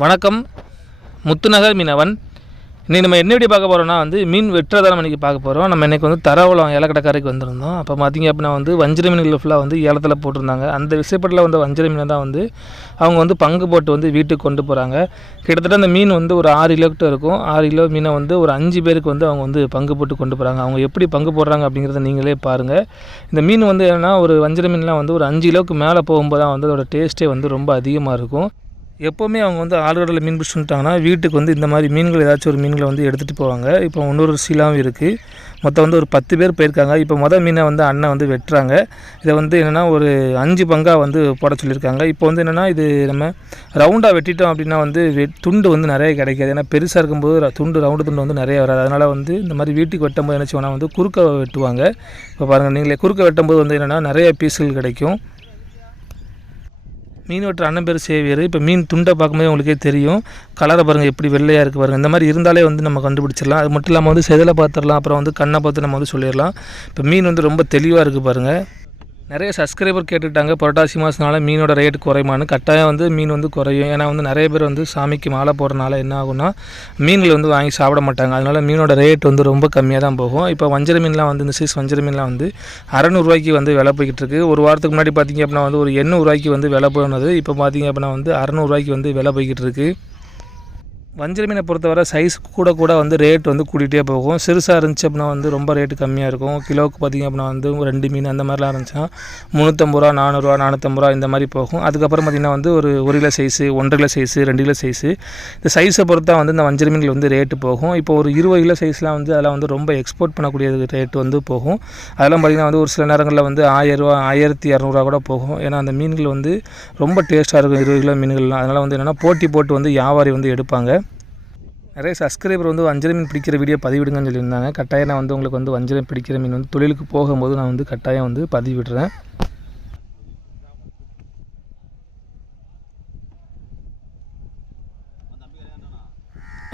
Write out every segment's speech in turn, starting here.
வணக்கம். முத்துநகர் மீனவன். இன்றைக்கி நம்ம என்ன வீடியோ பார்க்க போகிறோம்னா வந்து மீன் வெட்டுறதை நம்ம இன்றைக்கி பார்க்க போகிறோம் நம்ம இன்றைக்கி வந்து தரவளம் ஏலக்கடைக்காரைக்கு வந்திருந்தோம். அப்போ பார்த்திங்க அப்படின்னா வந்து வஞ்சிர மீன்கள் ஃபுல்லாக வந்து ஏலத்தில் போட்டிருந்தாங்க. அந்த விசைப்பட்டில் வந்து வஞ்சிர மீனை தான் வந்து அவங்க வந்து பங்கு போட்டு வந்து வீட்டுக்கு கொண்டு போகிறாங்க கிட்டத்தட்ட அந்த மீன் வந்து ஒரு ஆறு கிலோக்கிட்ட இருக்கும். ஆறு கிலோ மீனை வந்து ஒரு அஞ்சு பேருக்கு வந்து அவங்க வந்து பங்கு போட்டு கொண்டு போகிறாங்க அவங்க எப்படி பங்கு போடுறாங்க அப்படிங்கிறத நீங்களே பாருங்கள் இந்த மீன் வந்து என்னென்னா ஒரு வஞ்சிர மீன்லாம் வந்து ஒரு அஞ்சு கிலோவுக்கு மேலே போகும்போது தான் வந்து அதோட டேஸ்ட்டே வந்து ரொம்ப அதிகமாக இருக்கும். எப்போவுமே அவங்க வந்து ஆழ்கடலில் மீன் பிடிச்சுட்டாங்கன்னா வீட்டுக்கு வந்து இந்த மாதிரி மீன்கள் ஏதாச்சும் ஒரு மீன்களை வந்து எடுத்துகிட்டு போவாங்க. இப்போ இன்னொரு சீலாவும் இருக்குது மொத்தம் வந்து ஒரு பத்து பேர் போயிருக்காங்க. இப்போ மொதல் மீனை வந்து அண்ணன் வந்து வெட்டுறாங்க. இதை வந்து என்னென்னா ஒரு அஞ்சு பங்காக வந்து போட சொல்லியிருக்காங்க. இப்போ வந்து என்னென்னா இது நம்ம ரவுண்டாக வெட்டிட்டோம் அப்படின்னா வந்து வெ- துண்டு வந்து நிறைய கிடைக்காது. ஏன்னா பெருசாக இருக்கும்போது துண்டு ரவுண்டு துண்டு வந்து நிறைய வராது. அதனால் வந்து இந்த மாதிரி வீட்டுக்கு வெட்டும்போது என்ன செய்வாங்கன்னா வந்து குறுக்க வெட்டுவாங்க. இப்போ பாருங்கள் நீங்களே குறுக்க வெட்டும்போது வந்து என்னென்னா நிறைய பீஸுகள் கிடைக்கும். மீன் வெட்டுற அண்ணன் பேர் சேவியர். இப்போ மீன் துண்டை பார்க்கும்போது உங்களுக்கே தெரியும். கலரை பாருங்கள் எப்படி வெள்ளையாக இருக்குது பாருங்கள் இந்த மாதிரி இருந்தாலே வந்து நம்ம கண்டுபிடிச்சிடலாம். அது மட்டும் இல்லாமல் வந்து செதிலை பார்த்துடலாம். அப்புறம் வந்து கண்ணை பார்த்து நம்ம வந்து சொல்லிடலாம். இப்போ மீன் வந்து ரொம்ப தெளிவாக இருக்குது பாருங்கள் நிறைய சப்ஸ்கிரைபர் கேட்டுட்டாங்க. புரட்டாசி மாதனால மீனோட ரேட் குறையுமான்னு. கட்டாயம் வந்து மீன் வந்து குறையும். ஏன்னா வந்து நிறைய பேர் வந்து சாமிக்கு மாலை போடுறனால என்ன ஆகும்னா மீன்கள் வந்து வாங்கி சாப்பிட மாட்டாங்க. அதனால மீனோட ரேட் வந்து ரொம்ப கம்மியாக தான் போகும். இப்போ வஞ்சர மீன்லாம் வந்து இந்த சீஸ் வஞ்சர மீன்லாம் வந்து அறநூறுவாய்க்கு வந்து விலை போய்கிட்டு இருக்குது ஒரு வாரத்துக்கு முன்னாடி பார்த்தீங்க அப்படின்னா வந்து ஒரு எண்ணூறுவாய்க்கு வந்து விலை போனது. இப்போ பார்த்தீங்க அப்படின்னா வந்து அறநூறுவாய்க்கு வந்து விலை போய்கிட்டு இருக்குது வஞ்சர மீனை பொறுத்தவரை சைஸ் கூட கூட வந்து ரேட் வந்து கூட்டிகிட்டே போகும். சிறுசாக இருந்துச்சு அப்படின்னா வந்து ரொம்ப ரேட்டு கம்மியாக இருக்கும். கிலோவுக்கு பார்த்திங்க அப்படின்னா வந்து ரெண்டு மீன் அந்த மாதிரிலாம் இருந்துச்சுன்னா முந்நூற்றம்பது ரூபா நானூறுரூவா நானூற்றம்பது ரூபா இந்த மாதிரி போகும். அதுக்கப்புறம் பார்த்திங்கன்னா வந்து ஒரு ஒரு கிலோ சைஸு ஒன்றரை கிலோ சைஸு ரெண்டு கிலோ சைஸு இந்த சைஸை பொறுத்தா வந்து இந்த வஞ்சர மீன்கள் வந்து ரேட்டு போகும். இப்போ ஒரு இருபது கிலோ சைஸ்லாம் வந்து அதெல்லாம் வந்து ரொம்ப எக்ஸ்போர்ட் பண்ணக்கூடிய ரேட் வந்து போகும். அதெல்லாம் பார்த்திங்கன்னா வந்து ஒரு சில நேரங்களில் வந்து ஆயிரரூவா ஆயிரத்தி இரநூறுவா கூட போகும். ஏன்னா அந்த மீன்கள் வந்து ரொம்ப டேஸ்ட்டாக இருக்கும் இருபது கிலோ மீன்கள்லாம். அதனால் வந்து என்னென்னா போட்டி போட்டு வந்து வியாபாரி வந்து எடுப்பாங்க. நிறைய சப்ஸ்கிரைபர் வந்து வஞ்சர மீன் பிடிக்கிற வீடியோ பதிவிடுங்கன்னு சொல்லியிருந்தாங்க. கட்டாயம் நான் வந்து உங்களுக்கு வந்து வஞ்சரம் பிடிக்கிற மீன் வந்து தொழிலுக்கு போகும்போது நான் வந்து கட்டாயம் வந்து பதிவிடுறேன்.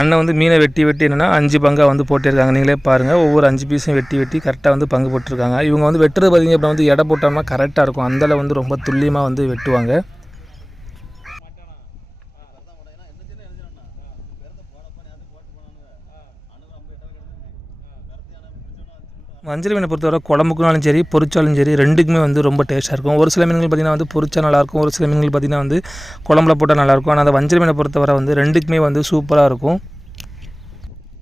அண்ணன் வந்து மீனை வெட்டி வெட்டி என்னென்னா அஞ்சு பங்காக வந்து போட்டிருக்காங்க. நீங்களே பாருங்கள் ஒவ்வொரு அஞ்சு பீஸும் வெட்டி வெட்டி கரெக்டாக வந்து பங்கு போட்டிருக்காங்க. இவங்க வந்து வெட்டுறது பார்த்திங்க அப்படின்னா வந்து எடை போட்டோம்னா கரெக்டாக இருக்கும். அந்தளவு வந்து ரொம்ப துல்லியமாக வந்து வெட்டுவாங்க. வஞ்சர மீனை பொறுத்தவரை குழம்புக்குனாலும் சரி பொரிச்சாலும் சரி ரெண்டுக்குமே வந்து ரொம்ப டேஸ்ட்டாக இருக்கும். ஒரு சில மீன்கள் பார்த்திங்கன்னா வந்து பொரிச்சா நல்லாயிருக்கும் ஒரு சில மீன்கள் பார்த்திங்கன்னா வந்து குழம்புல போட்டால் நல்லாயிருக்கும். ஆனால் அந்த வஞ்சர மீனை பொறுத்தவரை வந்து ரெண்டுக்குமே வந்து சூப்பராக இருக்கும்.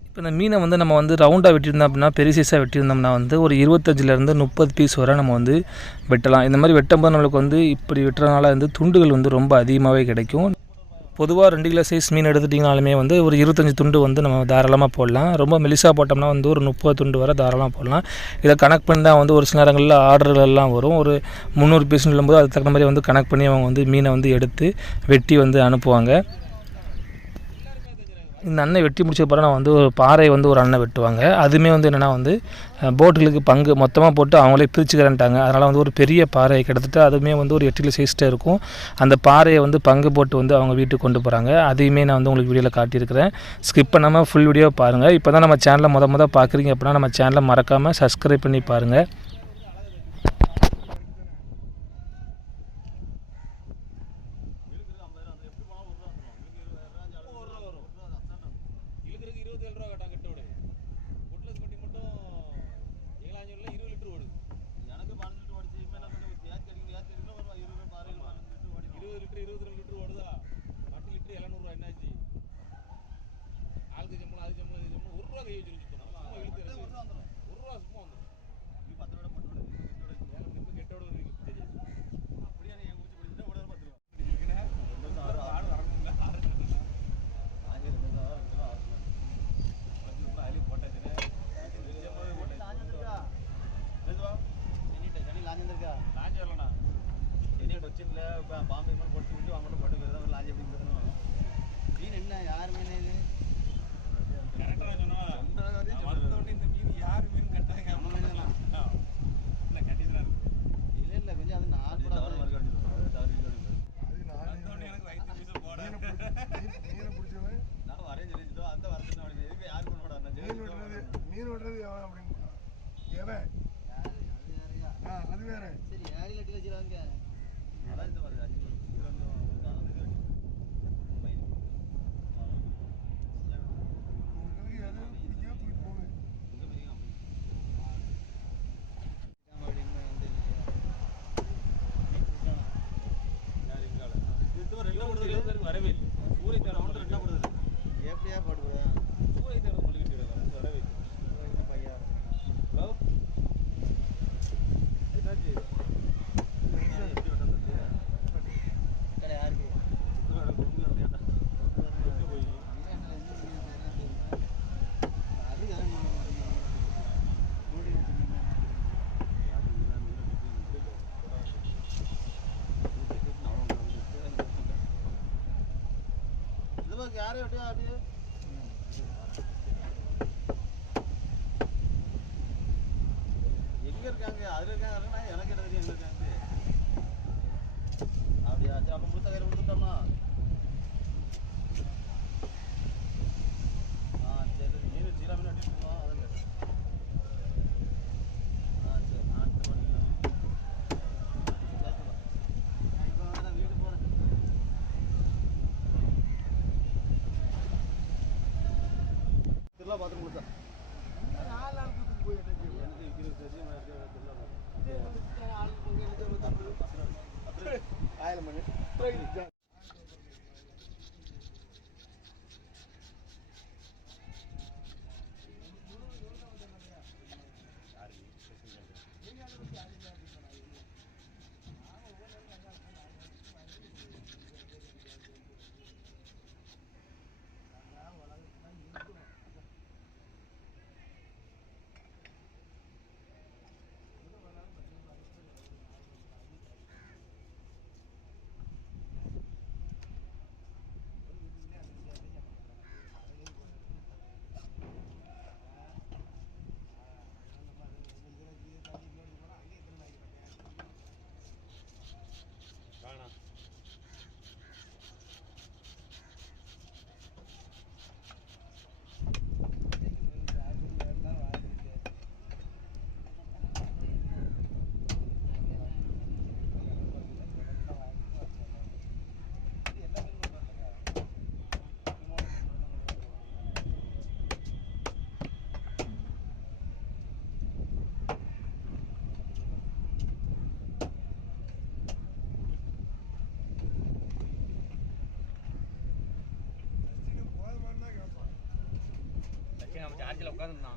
இப்போ இந்த மீனை வந்து நம்ம வந்து ரவுண்டாக வெட்டியிருந்தோம் அப்படின்னா பெரிய சைஸாக வெட்டியிருந்தோம்னா வந்து ஒரு இருபத்தஞ்சிலேருந்து முப்பது பீஸ் வரை நம்ம வந்து வெட்டலாம். இந்த மாதிரி வெட்டும்போது நம்மளுக்கு வந்து இப்படி வெட்டுறதுனால வந்து துண்டுகள் வந்து ரொம்ப அதிகமாகவே கிடைக்கும். பொதுவாக ரெண்டு கிலோ சைஸ் மீன் எடுத்துட்டிங்கனாலுமே வந்து ஒரு இருபத்தஞ்சி துண்டு வந்து நம்ம தாராளமாக போடலாம். ரொம்ப மெலிசாக போட்டோம்னா வந்து ஒரு முப்பது துண்டு வரை தாராளமாக போடலாம். இதை கணக்கு பண்ணி தான் வந்து ஒரு சில நேரங்களில் ஆர்டர்கள் எல்லாம் வரும். ஒரு முந்நூறு பீஸ்னு சொல்லும்போது அதுக்கு தகுந்த மாதிரி வந்து கணக்கு பண்ணி அவங்க வந்து மீனை வந்து எடுத்து வெட்டி வந்து அனுப்புவாங்க. இந்த அண்ணன் வெட்டி முடிச்ச பிறகு நான் வந்து ஒரு பாறை வந்து ஒரு அண்ணன் வெட்டுவாங்க. அதுவுமே வந்து என்னென்னா வந்து போட்டுகளுக்கு பங்கு மொத்தமாக போட்டு அவங்களே பிரிச்சுக்கிறேன்ட்டாங்க. அதனால் வந்து ஒரு பெரிய பாறை கிட்டத்தட்ட அதுவுமே வந்து ஒரு எட்டில் சைஸ்ட்டாக இருக்கும். அந்த பாறையை வந்து பங்கு போட்டு வந்து அவங்க வீட்டுக்கு கொண்டு போகிறாங்க அதையுமே நான் வந்து உங்களுக்கு வீடியோவில் காட்டியிருக்கிறேன். ஸ்கிப் பண்ணாமல் ஃபுல் வீடியோ பாருங்கள் இப்போ தான் நம்ம சேனலை மொதல் மொதல் பார்க்குறீங்க அப்படின்னா நம்ம சேனலை மறக்காமல் சப்ஸ்கிரைப் பண்ணி பாருங்கள் பாக்கு யாரையும் அப்படியே அப்படியே எங்க இருக்காங்க? அதுல இருக்காங்க எனக்கு என்ன தெரியும் எங்க இருக்காங்க? அப்படியா சரி அப்ப முழுசா கையில கொடுத்துட்டோம்னா ஆ சரி மீன் சீரா மீன் அடிட்டு இருக்கோம் அதுங்க ஆ சரி நான் அடுத்த பண்ணிக்கலாம் சேர்த்துலாம் நான் இப்போ வேணா வீடு போகிறேன் திருவிழா பார்த்து கொடுத்தா எனக்கு இருக்கிறது தெரியும் நான் இருக்கிற திருவிழா ஆயிரம் மணி லட்சுமி சார்ஜில் உட்காந்துருந்தான்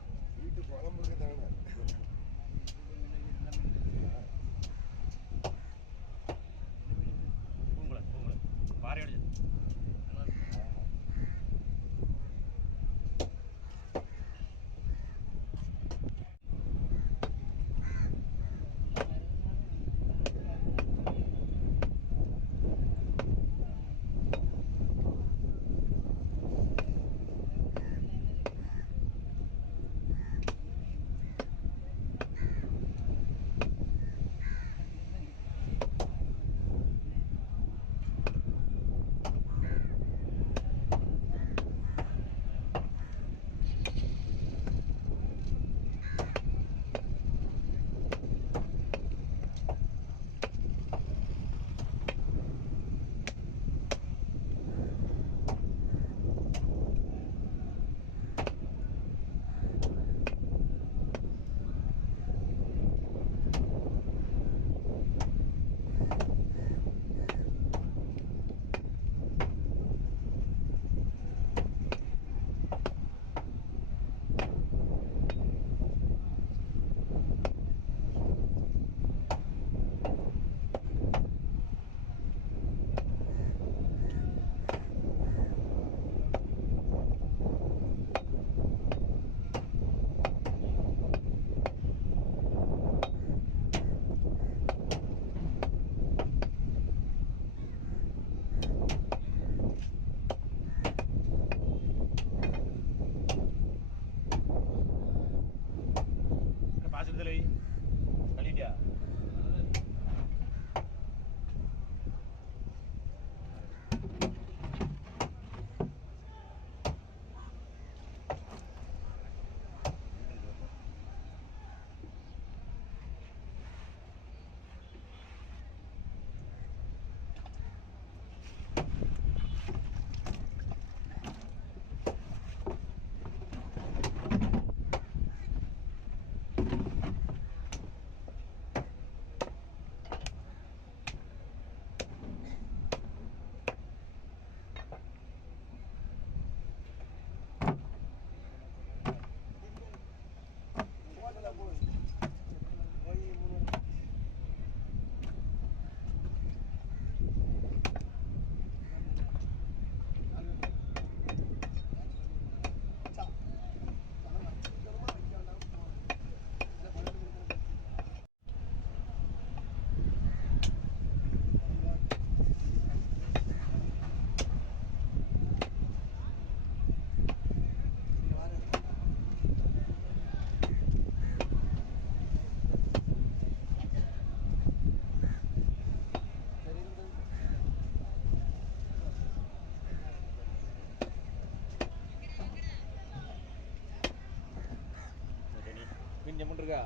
இருக்கா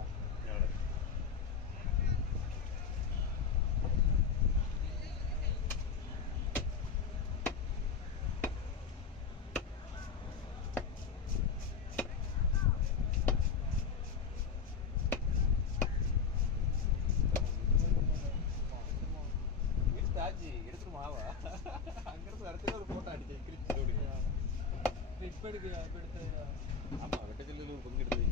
எடுத்தாச்சு எடுத்துட்டு மாவா அங்கிருந்து இடத்துல ஒரு போட்டோ அடிச்சு கிழிச்சு. இப்போ எடுக்குதா? இப்போ எடுத்தது ஆமா வெட்டச்சல்ல ஒரு பங்கு எடுத்து